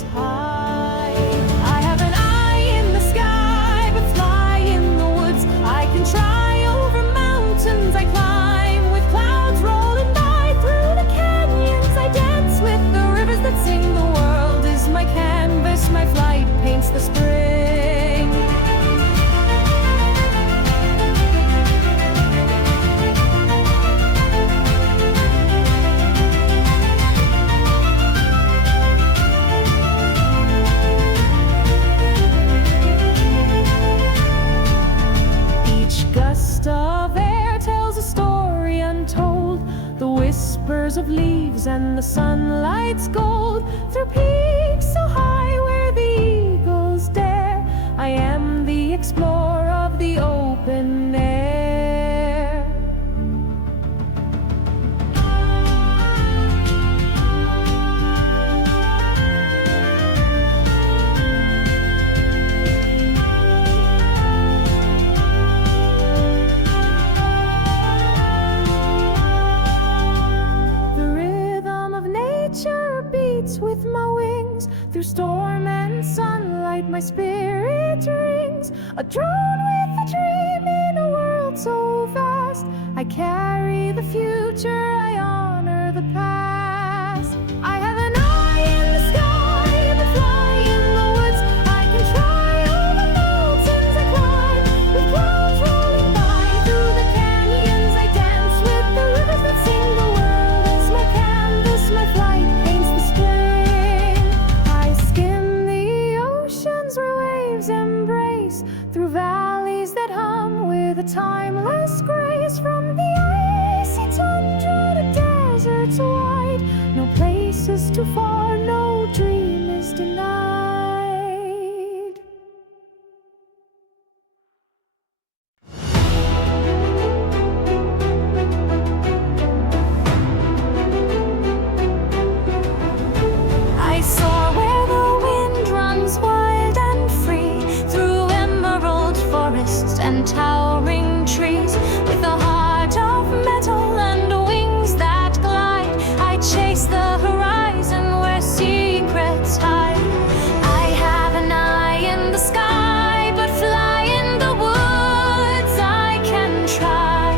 woods high. I have an eye in the sky, but fly in the woods. I can try over mountains, I climb with clouds rolling by. Through the canyons I dance with the rivers that sing. The world is my canvas, my flight paints the spring. Of leaves and the sunlight's gold. Through peaks so high where the eagles dare, I am the explorer of the open air. With my wings, through storm and sunlight, my spirit rings. A drone with a dream in a world so vast. I carry the future, I honor the past. I have an eye in the sky, but fly in the woods. I can try over mountains, I climb with clouds rolling by. Through the canyons I dance with the rivers that sing. The world is my canvas, my flight paints the spring. Embrace through valleys that hum with a timeless grace. From the icy tundra to deserts wide, no place is too far, no dream is denied. I soar where the wind runs wild and free, through emerald forests and towering trees. With a heart of metal and wings that glide, I chase the horizon where secrets hide. I have an eye in the sky, but fly in the woods I can try.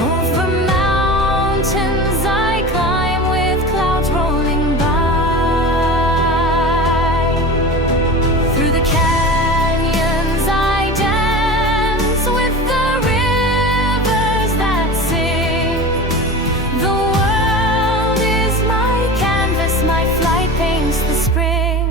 Over mountains I climb with clouds rolling by. Through the canyons I dance with the rivers that sing. The world is my canvas, my flight paints the spring.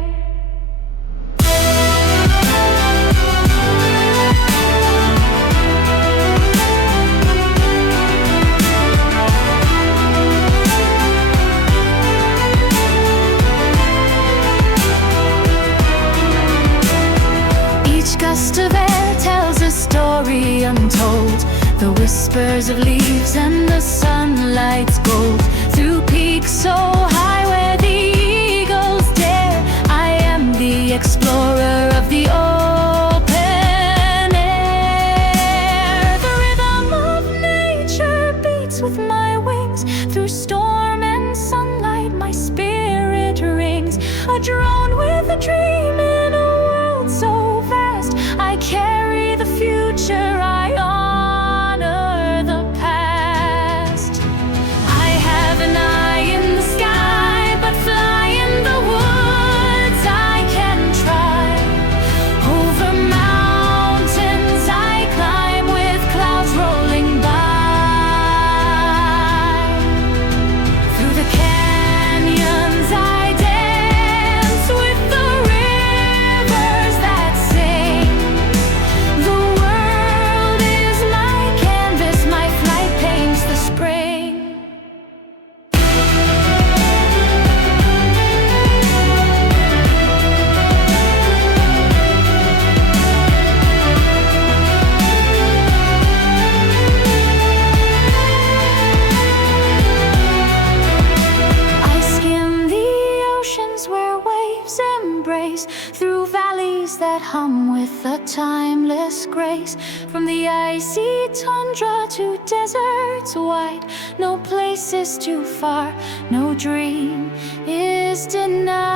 Each gust of air tells a story untold. The whispers of leaves and the sunlight's gold. Through peaks so high where the eagles dare, I am the explorer of the open air. The rhythm of nature beats with my wings. Through storm and sunlight my spirit rings. A drone with a dream in a world so vast. I carry the future, I honor the past. I have an eye in the sky, but fly in the woods I can try. Over mountains I climb with clouds rolling by. Through the canyons I dance with the rivers that sing. The world is my canvas, my flight paints the spring. I skim the oceans where waves embrace, through valleys that hum with a timeless grace. From the icy tundra to deserts wide, no place is too far, no dream is denied.